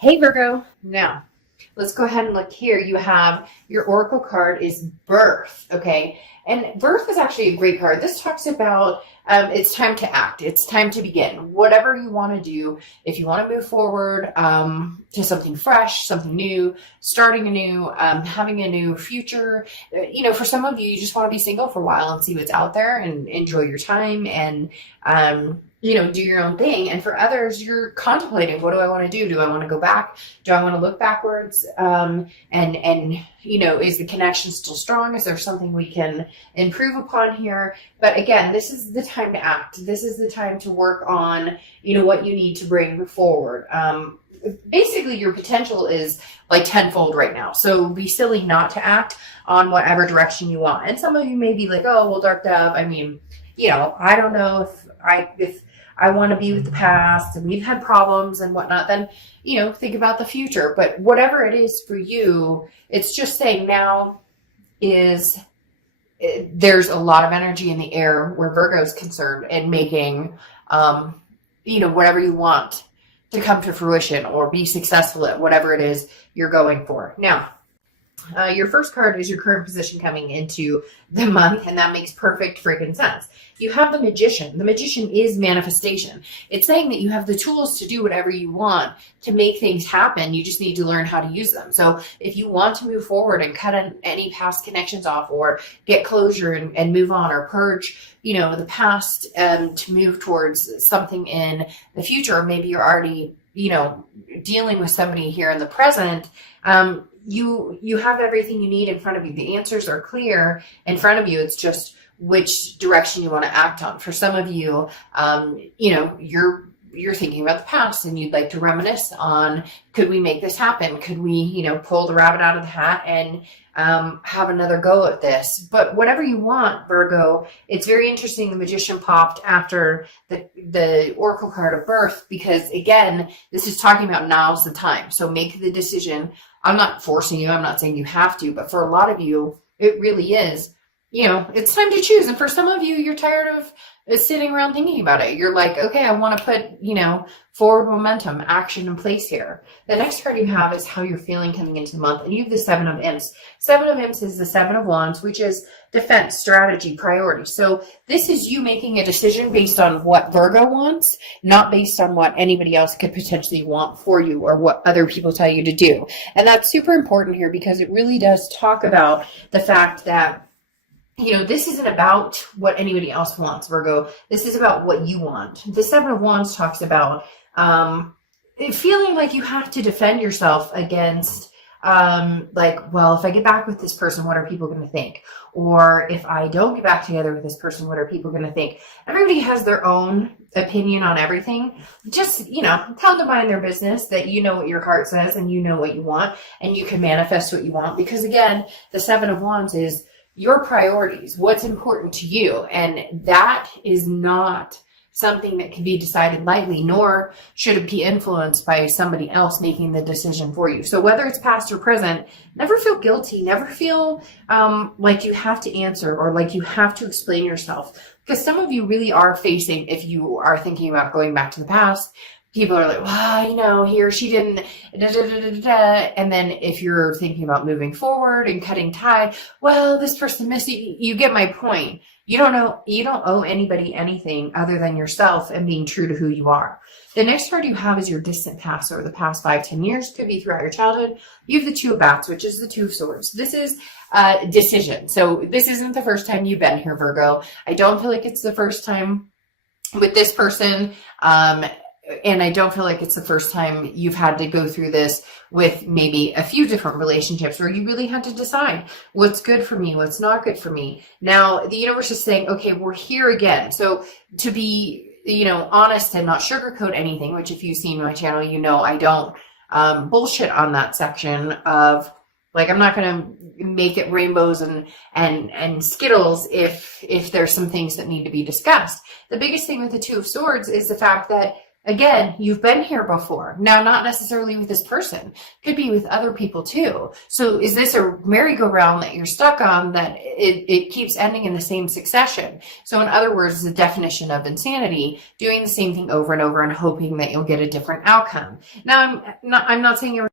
Hey Virgo, now let's go ahead and look here. You have your oracle card is birth, okay? And birth is actually a great card. This talks about it's time to act. It's time to begin. Whatever you want to do, if you want to move forward to something fresh, something new, starting anew, having a new future. For some of you, you just want to be single for a while and see what's out there and enjoy your time and do your own thing. And for others, you're contemplating, what do I want to do? Do I want to go back? Do I want to look backwards? Is the connection still strong? Is there something we can improve upon here? But again, this is the time to act. This is the time to work on, what you need to bring forward. Basically, your potential is like tenfold right now. So be silly not to act on whatever direction you want. And some of you may be like, oh, well, Dark Dove, I don't know if I want to be with the past and we've had problems and whatnot, then, think about the future. But whatever it is for you, it's just saying now there's a lot of energy in the air where Virgo is concerned and making, whatever you want to come to fruition or be successful at whatever it is you're going for. Now, your first card is your current position coming into the month, and that makes perfect freaking sense. You have the Magician. The Magician is manifestation. It's saying that you have the tools to do whatever you want to make things happen. You just need to learn how to use them. So if you want to move forward and cut any past connections off or get closure and move on or purge, the past to move towards something in the future, or maybe you're already, dealing with somebody here in the present, you have everything you need in front of you. The answers are clear in front of you. It's just which direction you want to act on. For some of you, you're thinking about the past and you'd like to reminisce on, could we make this happen? Could we, pull the rabbit out of the hat and have another go at this? But whatever you want, Virgo, it's very interesting. The Magician popped after the Oracle card of birth, because again, this is talking about now's the time. So make the decision. I'm not forcing you. I'm not saying you have to, but for a lot of you, it really is, it's time to choose. And for some of you, you're tired of sitting around thinking about it. You're like, okay, I want to put, forward momentum, action in place here. The next card you have is how you're feeling coming into the month. And you have the Seven of Imps. Seven of Imps is the Seven of Wands, which is defense, strategy, priority. So this is you making a decision based on what Virgo wants, not based on what anybody else could potentially want for you or what other people tell you to do. And that's super important here, because it really does talk about the fact that this isn't about what anybody else wants, Virgo. This is about what you want. The Seven of Wands talks about feeling like you have to defend yourself against, if I get back with this person, what are people going to think? Or if I don't get back together with this person, what are people going to think? Everybody has their own opinion on everything. Just, tell them to mind their business, that you know what your heart says and you know what you want and you can manifest what you want. Because again, the Seven of Wands is your priorities, what's important to you. And that is not something that can be decided lightly, nor should it be influenced by somebody else making the decision for you. So whether it's past or present, never feel guilty, never feel like you have to answer or like you have to explain yourself. Because some of you really are facing, if you are thinking about going back to the past, people are like, well, he or she didn't, and then if you're thinking about moving forward and cutting tie, well, this person missed you. You get my point. You don't owe anybody anything other than yourself and being true to who you are. The next card you have is your distant past, or the past 5-10 years, could be throughout your childhood. You have the Two of Bats, which is the Two of Swords. This is decision. So this isn't the first time you've been here, Virgo. I don't feel like it's the first time with this person. And I don't feel like it's the first time you've had to go through this with maybe a few different relationships where you really had to decide what's good for me, what's not good for me. Now, the universe is saying, okay, we're here again. So to be, honest and not sugarcoat anything, which if you've seen my channel, I don't bullshit on that section of, like, I'm not going to make it rainbows and Skittles if there's some things that need to be discussed. The biggest thing with the Two of Swords is the fact that again, you've been here before. Now, not necessarily with this person, could be with other people too. So is this a merry-go-round that you're stuck on that it keeps ending in the same succession? So in other words, the definition of insanity, doing the same thing over and over and hoping that you'll get a different outcome. Now, I'm not saying you're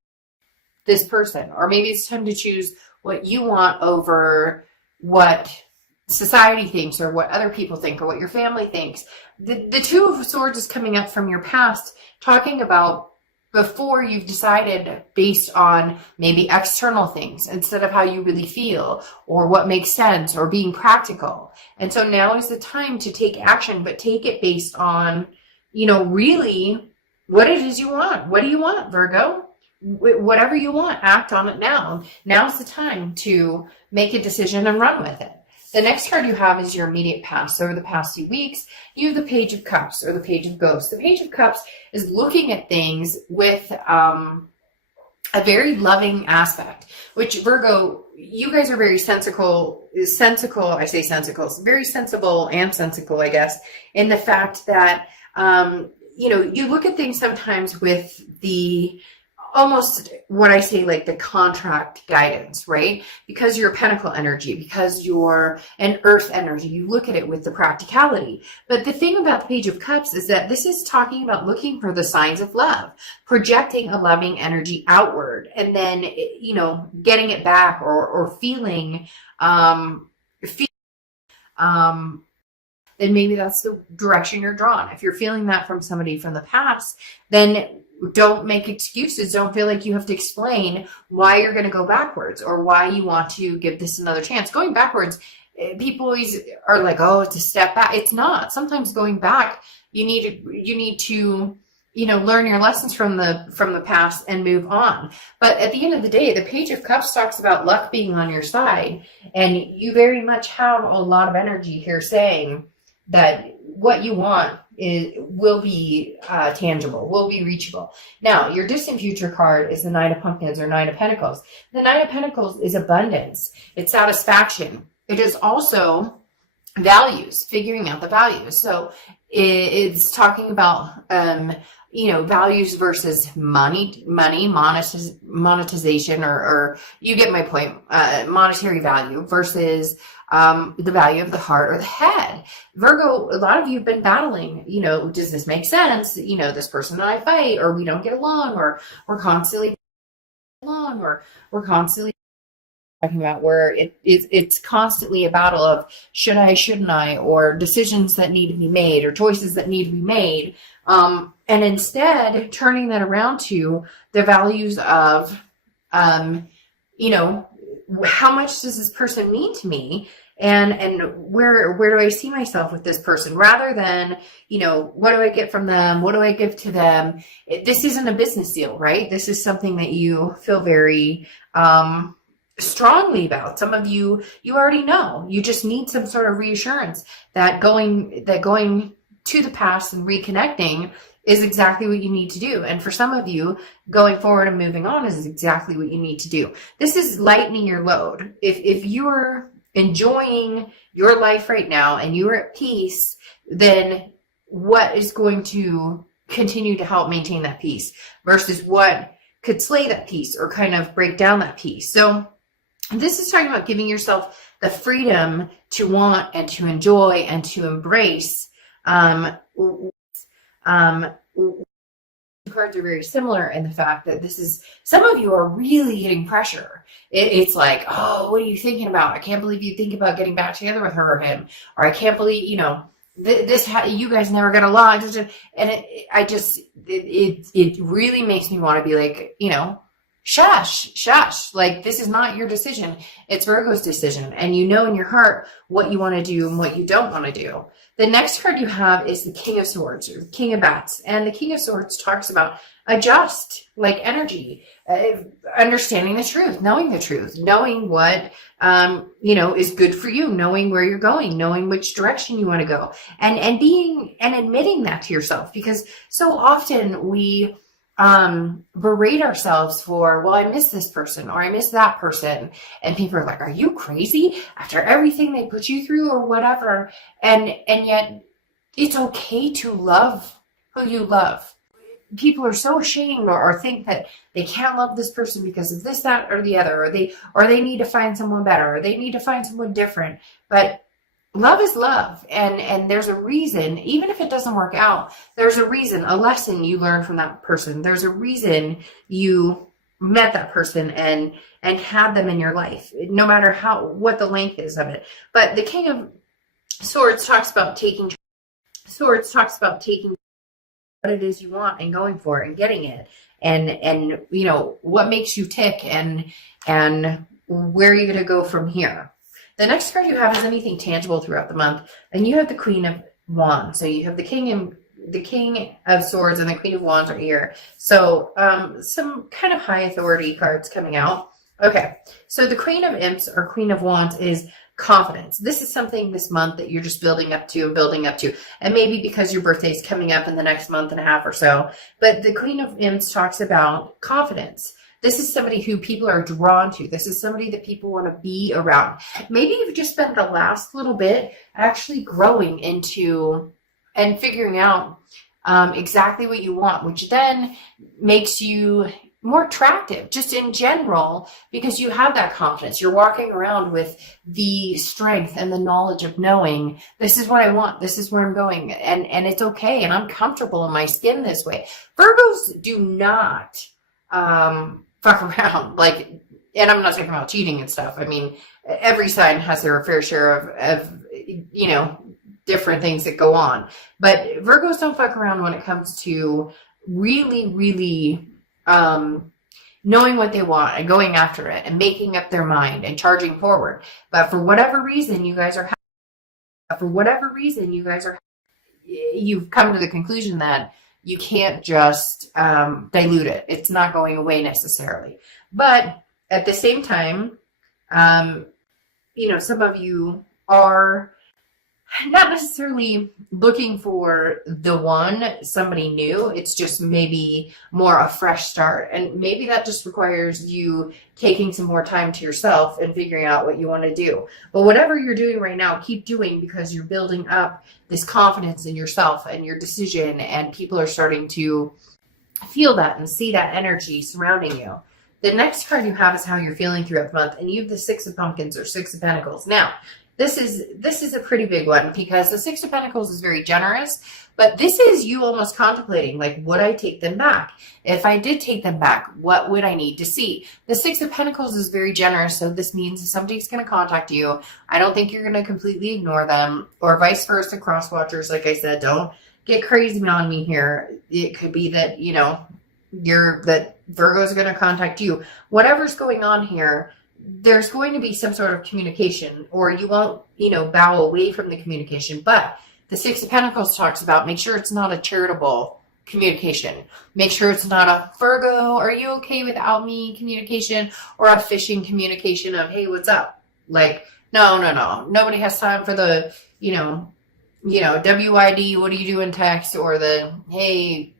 this person, or maybe it's time to choose what you want over what society thinks or what other people think or what your family thinks. The Two of Swords is coming up from your past, talking about before you've decided based on maybe external things instead of how you really feel or what makes sense or being practical. And so now is the time to take action, but take it based on, really what it is you want. What do you want, Virgo? Whatever you want, act on it now. Now's the time to make a decision and run with it. The next card you have is your immediate past. So over the past few weeks, you have the Page of Cups or the Page of Ghosts. The Page of Cups is looking at things with a very loving aspect, which Virgo, you guys are very sensical, very sensible and sensical, I guess, in the fact that, you look at things sometimes with the almost what I say, like the contract guidance, right? Because you're a pentacle energy, because you're an earth energy, you look at it with the practicality. But the thing about the Page of Cups is that this is talking about looking for the signs of love, projecting a loving energy outward, and then, getting it back or feeling, then maybe that's the direction you're drawn. If you're feeling that from somebody from the past, then don't make excuses. Don't feel like you have to explain why you're going to go backwards or why you want to give this another chance. Going backwards, people always are like, oh, it's a step back. It's not. Sometimes going back, you need to learn your lessons from the past and move on. But at the end of the day, the Page of Cups talks about luck being on your side, and you very much have a lot of energy here saying that what you want will be tangible, will be reachable. Now, your distant future card is the Knight of Pumpkins or Knight of Pentacles. The Knight of Pentacles is abundance. It's satisfaction. It is also values, figuring out the values. So it's talking about, values versus monetization, or you get my point, monetary value versus the value of the heart or the head. Virgo, a lot of you have been battling, does this make sense? This person and I fight, or we don't get along, or we're constantly talking about where it's constantly a battle of should I, shouldn't I, or decisions that need to be made or choices that need to be made. And instead turning that around to the values of, how much does this person mean to me? And where do I see myself with this person, rather than, what do I get from them? What do I give to them? This isn't a business deal, right? This is something that you feel very, strongly about. Some of you already know. You just need some sort of reassurance that going to the past and reconnecting is exactly what you need to do. And for some of you, going forward and moving on is exactly what you need to do. This is lightening your load. If you're enjoying your life right now and you're at peace, then what is going to continue to help maintain that peace versus what could slay that peace or kind of break down that peace? So this is talking about giving yourself the freedom to want and to enjoy and to embrace. Cards are very similar in the fact that some of you are really getting pressure. It's like, oh, what are you thinking about? I can't believe you think about getting back together with her or him, or I can't believe, you guys never got along. And it really makes me want to be like, shush, like this is not your decision. It's Virgo's decision. And you know in your heart what you want to do and what you don't want to do. The next card you have is the King of Swords, or King of Bats. And the King of Swords talks about adjust, like energy, understanding the truth, knowing what, is good for you, knowing where you're going, knowing which direction you want to go, and admitting that to yourself, because so often we berate ourselves for, well, I miss this person or I miss that person. And people are like, are you crazy after everything they put you through or whatever? And yet it's okay to love who you love. People are so ashamed or think that they can't love this person because of this, that, or the other, or they need to find someone better, or they need to find someone different. But love is love, and there's a reason. Even if it doesn't work out, there's a reason, a lesson you learn from that person. There's a reason you met that person and had them in your life, no matter what the length is of it. But the King of Swords talks about taking what it is you want and going for it and getting it, and you know what makes you tick, and where you're going to go from here. The next card you have is anything tangible throughout the month, and you have the Queen of Wands. So you have the King of Swords and the Queen of Wands are here. So some kind of high authority cards coming out. Okay, so the Queen of Imps or Queen of Wands is confidence. This is something this month that you're just building up to. And maybe because your birthday is coming up in the next month and a half or so. But the Queen of Imps talks about confidence. This is somebody who people are drawn to. This is somebody that people want to be around. Maybe you've just spent the last little bit actually growing into and figuring out exactly what you want, which then makes you more attractive just in general because you have that confidence. You're walking around with the strength and the knowledge of knowing this is what I want, this is where I'm going, and it's okay, and I'm comfortable in my skin this way. Virgos do not fuck around, like, and I'm not talking about cheating and stuff. I mean, every sign has their fair share of you know, different things that go on, but Virgos don't fuck around when it comes to really knowing what they want and going after it and making up their mind and charging forward. But for whatever reason you guys are you've come to the conclusion that you can't just dilute it. It's not going away necessarily. But at the same time, you know, some of you are not necessarily looking for the one, somebody new. It's just maybe more a fresh start. And maybe that just requires you taking some more time to yourself and figuring out what you want to do. But whatever you're doing right now, keep doing, because you're building up this confidence in yourself and your decision, and people are starting to feel that and see that energy surrounding you. The next card you have is how you're feeling throughout the month, and you have the Six of Pumpkins or Six of Pentacles. Now, this is a pretty big one, because the Six of Pentacles is very generous, but this is you almost contemplating, like, would I take them back? If I did take them back, what would I need to see? The Six of Pentacles is very generous, so this means if somebody's going to contact you, I don't think you're going to completely ignore them, or vice versa. Cross watchers, like I said, don't get crazy on me here. It could be that, you know, that Virgo's going to contact you. Whatever's going on here, there's going to be some sort of communication, or you won't, you know, bow away from the communication. But the Six of Pentacles talks about, make sure it's not a charitable communication. Make sure it's not a Virgo, are you okay without me communication, or a fishing communication of, hey, what's up? Like, no. Nobody has time for the, you know, WID, what are you doing text, or the, hey,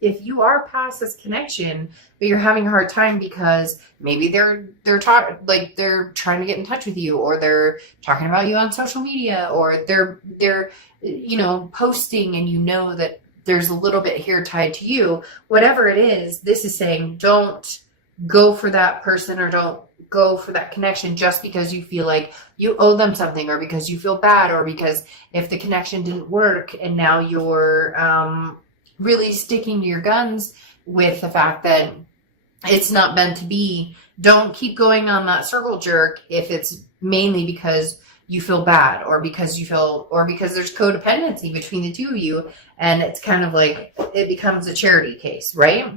if you are past this connection, but you're having a hard time because maybe they're trying to get in touch with you, or they're talking about you on social media, or they're you know, posting, and you know that there's a little bit here tied to you. Whatever it is, this is saying don't go for that person, or don't go for that connection just because you feel like you owe them something, or because you feel bad, or because if the connection didn't work and now you're really sticking to your guns with the fact that it's not meant to be. Don't keep going on that circle jerk if it's mainly because you feel bad, or because there's codependency between the two of you, and it's kind of like it becomes a charity case, right?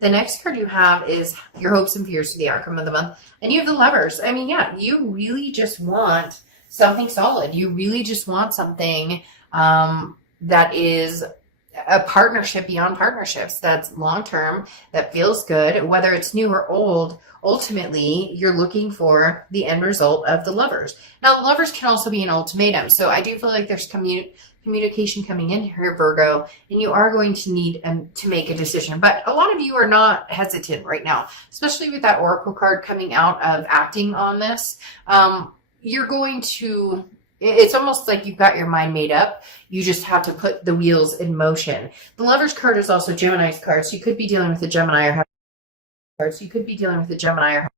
The next card you have is your hopes and fears for the outcome of the month, and you have the Lovers. I mean, yeah, you really just want something solid. You really just want something that is a partnership beyond partnerships, that's long-term, that feels good, whether it's new or old. Ultimately, you're looking for the end result of the Lovers. Now, the Lovers can also be an ultimatum. So I do feel like there's communication coming in here, Virgo, and you are going to need to make a decision. But a lot of you are not hesitant right now, especially with that Oracle card coming out of acting on this. You're going to it's almost like you've got your mind made up. You just have to put the wheels in motion. The Lover's card is also Gemini's card. So you could be dealing with a Gemini or cards. You could be dealing with a Gemini or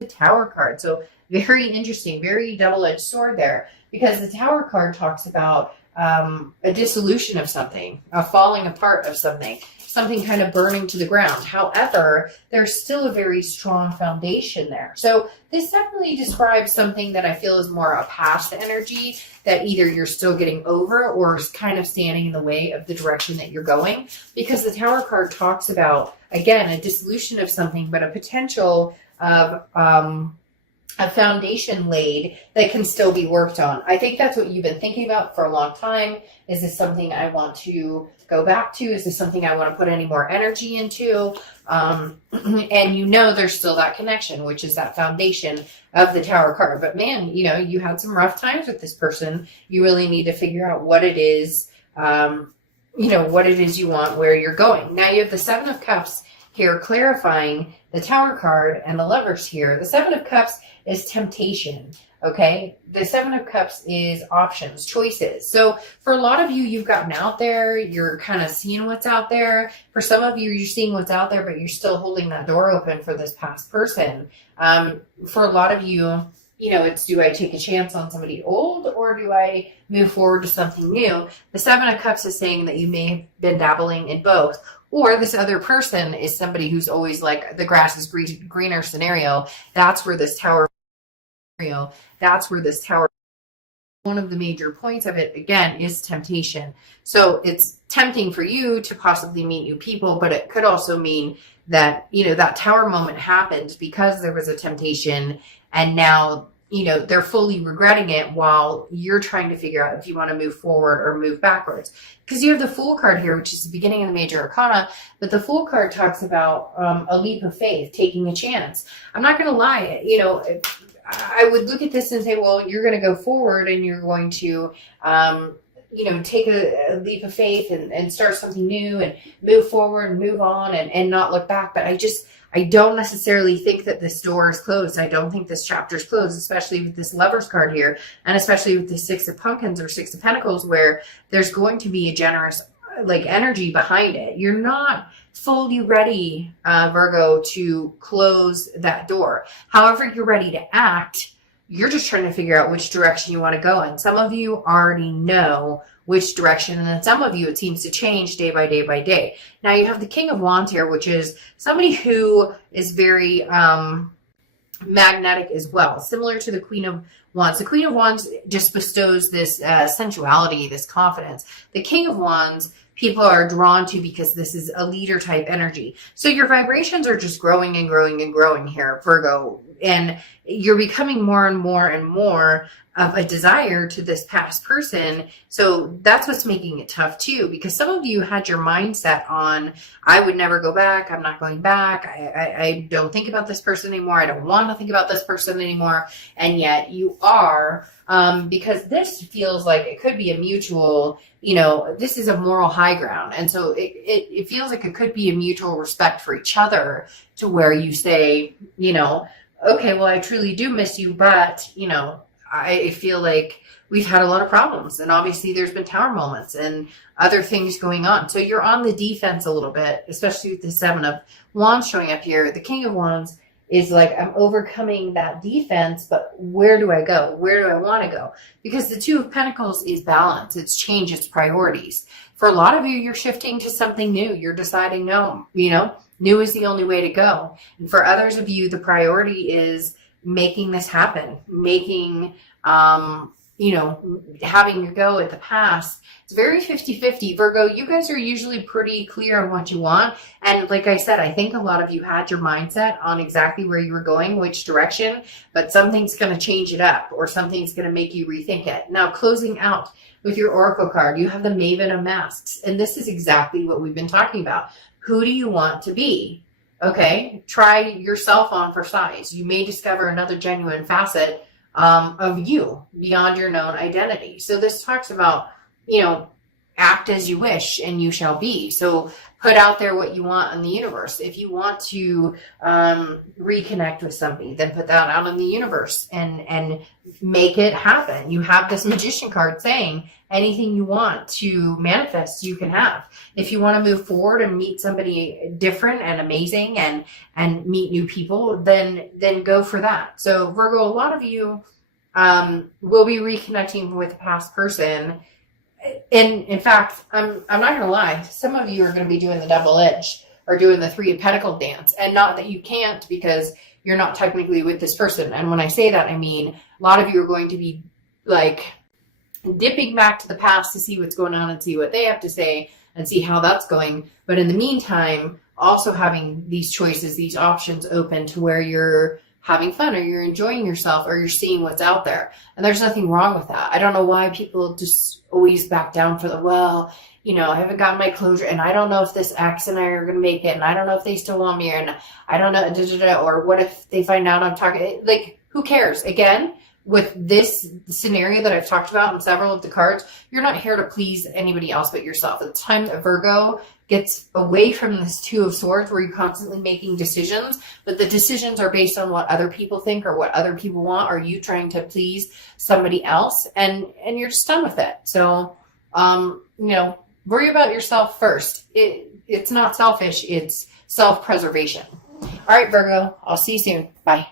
the Tower card. So very interesting, very double-edged sword there, because the Tower card talks about a dissolution of something, a falling apart of something, something kind of burning to the ground. However, there's still a very strong foundation there. So this definitely describes something that I feel is more a past energy that either you're still getting over or is kind of standing in the way of the direction that you're going, because the Tower card talks about, again, a dissolution of something, but a potential of a foundation laid that can still be worked on. I think that's what you've been thinking about for a long time. Is this something I want to go back to? Is this something I want to put any more energy into? And you know there's still that connection, which is that foundation of the Tower card. But man, you know, you had some rough times with this person. You really need to figure out what it is, you know, what it is you want, where you're going. Now you have the Seven of Cups here clarifying the Tower card and the Lovers here. The Seven of Cups is temptation, okay? The Seven of Cups is options, choices. So for a lot of you, you've gotten out there, you're kind of seeing what's out there. For some of you, you're seeing what's out there, but you're still holding that door open for this past person. For a lot of you, you know, it's, do I take a chance on somebody old or do I move forward to something new? The Seven of Cups is saying that you may have been dabbling in both. Or this other person is somebody who's always like the grass is greener scenario. That's where this Tower scenario, that's where this Tower, one of the major points of it, again, is temptation. So it's tempting for you to possibly meet new people, but it could also mean that, you know, that Tower moment happened because there was a temptation, and now, you know, they're fully regretting it while you're trying to figure out if you want to move forward or move backwards. Because you have the Fool card here, which is the beginning of the major arcana, but the Fool card talks about a leap of faith, taking a chance. I'm not going to lie, you know, I would look at this and say, well, you're going to go forward and you're going to, you know, take a leap of faith and start something new and move forward and move on and not look back. But I don't necessarily think that this door is closed. I don't think this chapter is closed, especially with this Lover's card here, and especially with the Six of Pumpkins or Six of Pentacles, where there's going to be a generous, like, energy behind it. You're not fully ready, Virgo, to close that door. However, you're ready to act. You're just trying to figure out which direction you want to go in. Some of you already know which direction, and then some of you, it seems to change day by day by day. Now you have the King of Wands here, which is somebody who is very magnetic as well, similar to the Queen of Wands. The Queen of Wands just bestows this sensuality, this confidence. The King of Wands, people are drawn to because this is a leader type energy. So your vibrations are just growing and growing and growing here, Virgo, and you're becoming more and more and more of a desire to this past person. So that's what's making it tough too, because some of you had your mindset on, I would never go back. I'm not going back. I don't think about this person anymore. I don't want to think about this person anymore. And yet you are, because this feels like it could be a mutual, you know, this is a moral high ground. And so it feels like it could be a mutual respect for each other, to where you say, you know, okay, well, I truly do miss you, but, you know, I feel like we've had a lot of problems, and obviously there's been Tower moments and other things going on. So you're on the defense a little bit, especially with the Seven of Wands showing up here. The King of Wands is like, I'm overcoming that defense, but where do I go? Where do I want to go? Because the Two of Pentacles is balance. It's change, it's priorities. For a lot of you, you're shifting to something new. You're deciding, no, you know, new is the only way to go. And for others of you, the priority is making this happen, making, you know, having your go at the past. It's very 50-50. Virgo, you guys are usually pretty clear on what you want. And like I said, I think a lot of you had your mindset on exactly where you were going, which direction, but something's going to change it up, or something's going to make you rethink it. Now, closing out with your Oracle card, you have the Maven of Masks. And this is exactly what we've been talking about. Who do you want to be? Okay, try yourself on for size. You may discover another genuine facet of you beyond your known identity. So this talks about, you know, act as you wish and you shall be. So put out there what you want in the universe. If you want to reconnect with somebody, then put that out in the universe and make it happen. You have this magician card saying anything you want to manifest, you can have. If you want to move forward and meet somebody different and amazing and meet new people, then go for that. So Virgo, a lot of you will be reconnecting with a past person. And in fact, I'm not going to lie, some of you are going to be doing the double edge or doing the 3 of Pentacles dance. And not that you can't, because you're not technically with this person. And when I say that, I mean, a lot of you are going to be like dipping back to the past to see what's going on and see what they have to say and see how that's going. But in the meantime, also having these choices, these options open to where you're having fun or you're enjoying yourself or you're seeing what's out there. And there's nothing wrong with that. I don't know why people just always back down for the, well, you know, I haven't gotten my closure and I don't know if this ex and I are going to make it and I don't know if they still want me and I don't know, or what if they find out I'm talking, like, who cares? Again, with this scenario that I've talked about in several of the cards, you're not here to please anybody else but yourself. It's time that Virgo gets away from this 2 of Swords where you're constantly making decisions, but the decisions are based on what other people think or what other people want, or you trying to please somebody else, and you're just done with it. So, you know, worry about yourself first. It's not selfish, it's self-preservation. All right, Virgo, I'll see you soon. Bye.